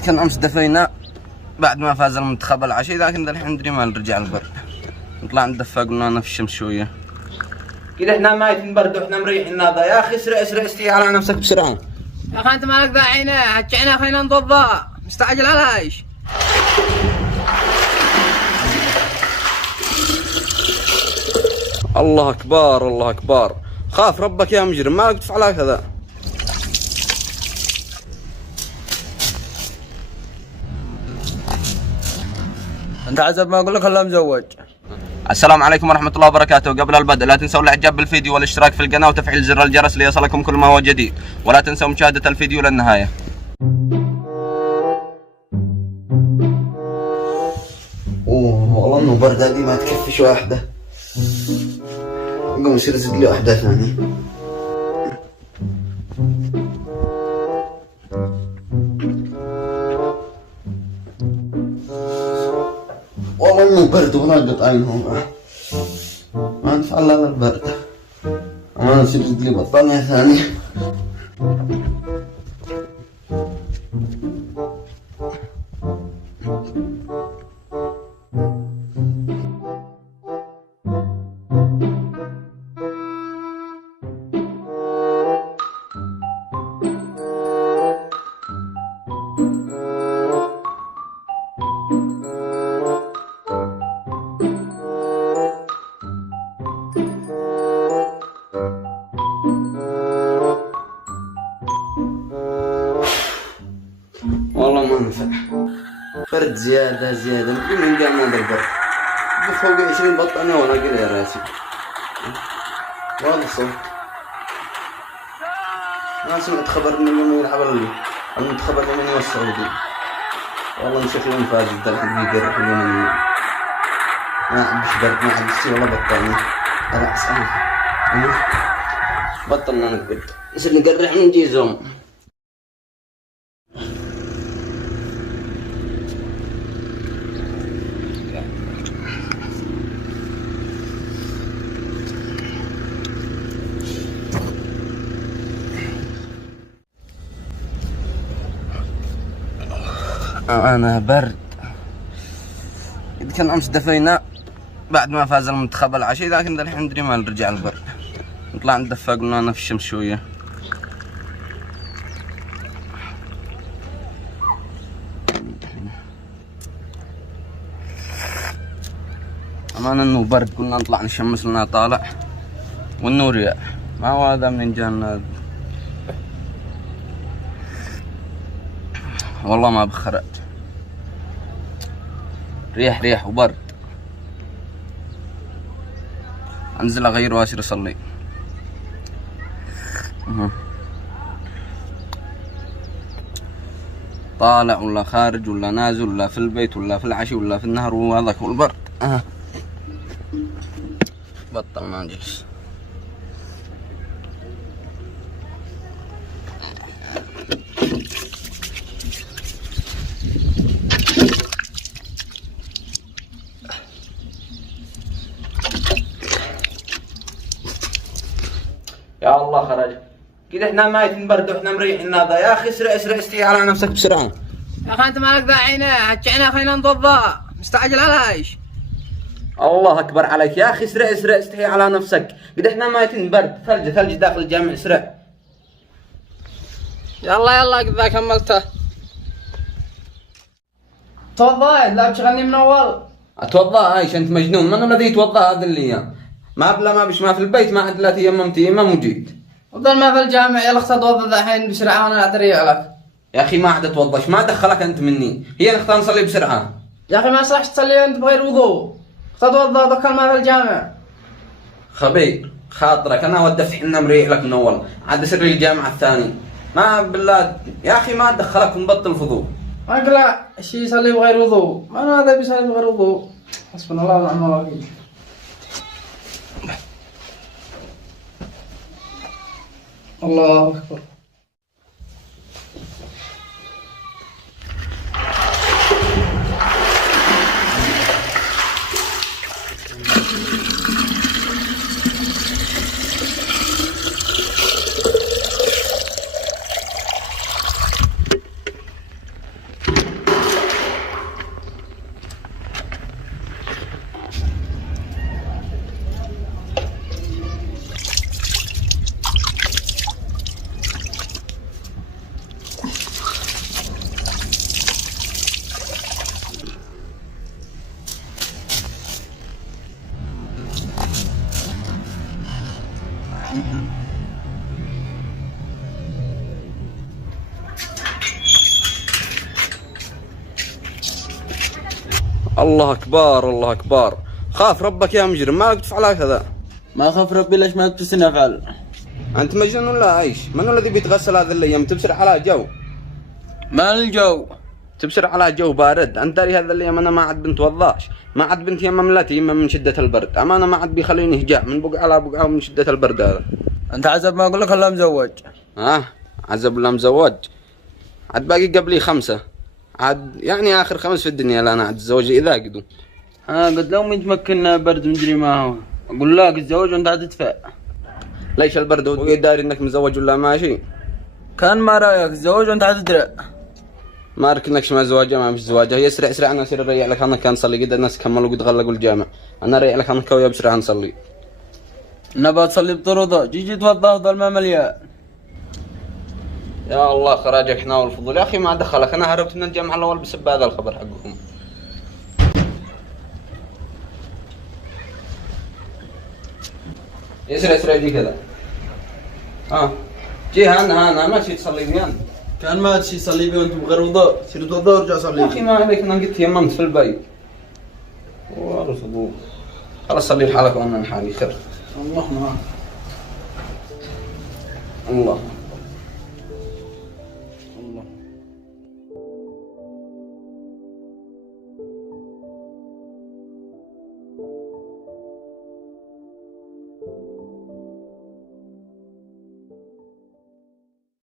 كان امس دفينا بعد ما فاز المنتخب العشي، لكن الحين ندري ما رجع البرد. نطلع ندفى قلنا لنا في الشمس شويه كذا. احنا مايتين برد واحنا مريحين ناضا. يا اخي اسرع اسرع استوي على نفسك بسرعه. يا اخي انت مالك ذا عينه هتشعنا خلينا نضبط مستعجل على ايش؟ الله اكبر الله اكبر. خاف ربك يا مجرم، مالك تفعل هكذا. انت حسب ما اقول لك خلاه مزوج. السلام عليكم ورحمة الله وبركاته. قبل البدء لا تنسوا الاعجاب بالفيديو والاشتراك في القناة وتفعيل زر الجرس ليصلكم كل ما هو جديد، ولا تنسوا مشاهدة الفيديو للنهاية. اوه والله انه برد، هذه ما تكفيش واحدة. قوم يصير زد لي واحدة ثانية. والله انه برد ونقط عينهم، ما نفعل هذا البرد. ما نصير زد لي بطانية ثانية. والله ما نفع، برد زيادة زيادة. من قام هذا البرد فوق 20 بطانية وانا اقل يا راسي. واضح الصوت. ما سمعت خبر ان اليوم يلعب المنتخب اليمني والسعودي. والله شكلهم فاز الحين بيقرب اليومين. ما عبش برد، ما عبش ولا بطانية. انا اسأل بطلنا نقعد نصير نقرح نجي زوم. أنا برد. كان أمس دفينا بعد ما فاز المنتخب العشي، لكن الحين ندري ما رجع البرد. نطلع ندفى قلنا لنا في الشمس شوية. أمان إنه برد، قلنا نطلع نشمس لنا طالع والنور يا ما هو هذا من جانا. والله ما بخرج، ريح ريح وبرد. انزل اغير واسير اصلي. طالع ولا خارج ولا نازل ولا في البيت ولا في العشي ولا في النهر، وهذاك والبرد. بطل ما نجلس. يا الله خرج كذا. احنا مايتين برد واحنا مريحين ناضا. يا اخي اسرع اسرع استوي على نفسك بسرعه. يا اخي انت مالك ذا عينه هتشعنا خلينا نضبط مستعجل على ايش؟ الله اكبر عليك يا اخي، اسرع اسرع استحي على نفسك. قد احنا مايتين برد، ثلج ثلج داخل الجامع. اسرع يلا يلا قد ذا كملته. توضأ لا تشغلني من اول. اتوضا ايش انت مجنون؟ من الذي يتوضا هذه الايام؟ ما بلا ما بش ما في البيت، ما عاد لا تيمم تيمم وجيت. وضل ما في الجامع. يلا اختار توضأ ذا الحين بسرعه وانا اتريق لك. يا اخي ما عاد اتوضاش، ما دخلك انت مني. هي نختار نصلي بسرعه. يا اخي ما صلحش تصلي انت بغير وضوء. اختار توضأ ذكر ما في الجامع. خبير خاطرك، انا ودي افتح مريح لك من اول، عاد سر الجامعه الثاني. ما بالله يا اخي ما دخلك ونبطل فضول. اقلع شي يصلي بغير وضوء، ما انا هذا بيصلي بغير وضوء. حسبنا الله ونعم الوكيل. الله اكبر. الله أكبر الله أكبر. خاف ربك يا مجرم، مالك تفعل هكذا؟ ما أخاف ربي، ليش ما تبسني أفعل؟ أنت مجنون ولا عايش؟ من هو الذي بيتغسل هذه الأيام؟ تبصر على جو، ما الجو؟ تبصر على جو بارد. أنت داري هذا الأيام أنا ما عاد بنتوضاش، ما عاد بنت يما ملاتي يما من شدة البرد، أمانة ما عاد بيخليني هجاع من بقعة على بقعة من شدة البرد هذا. أنت عزب ما أقول لك هلا مزوج. عزب ولا مزوج؟ عاد باقي قبلي 5، عاد يعني آخر 5 في الدنيا لا أنا عاد أتزوج إذا قدو. قد لو متمكنا برد مدري ما هو، أقول لك اتزوج وأنت عاد تدفع. ليش البرد وداري إنك مزوج ولا ماشي؟ كان ما رأيك تزوج وأنت عاد تدرع؟ ما ركنكش مع زواجه ما مش زواجه، هي اسرع اسرع انا اصير اريح لك. انا كان صلي قد الناس كملوا قد غلقوا الجامع، انا اريح لك انا كويا بسرعه نصلي. نبغى تصلي بطرده، جيجي توضى افضل ما مليان. يا الله خراجك احنا والفضول يا اخي ما دخلك، انا هربت من الجامعه الاول بسبب هذا الخبر حقكم. اسرع اسرع جي كذا. جي هانا ماشي تصلي بيان. كان ما تشي صلي بي وانت بغير وضوء، سير توضى وارجع صلي. يا اخي ما عليك، انا قلت يممت في البيت. والفضول. خلاص صلي لحالك وانا لحالي خير. الله معك. الله.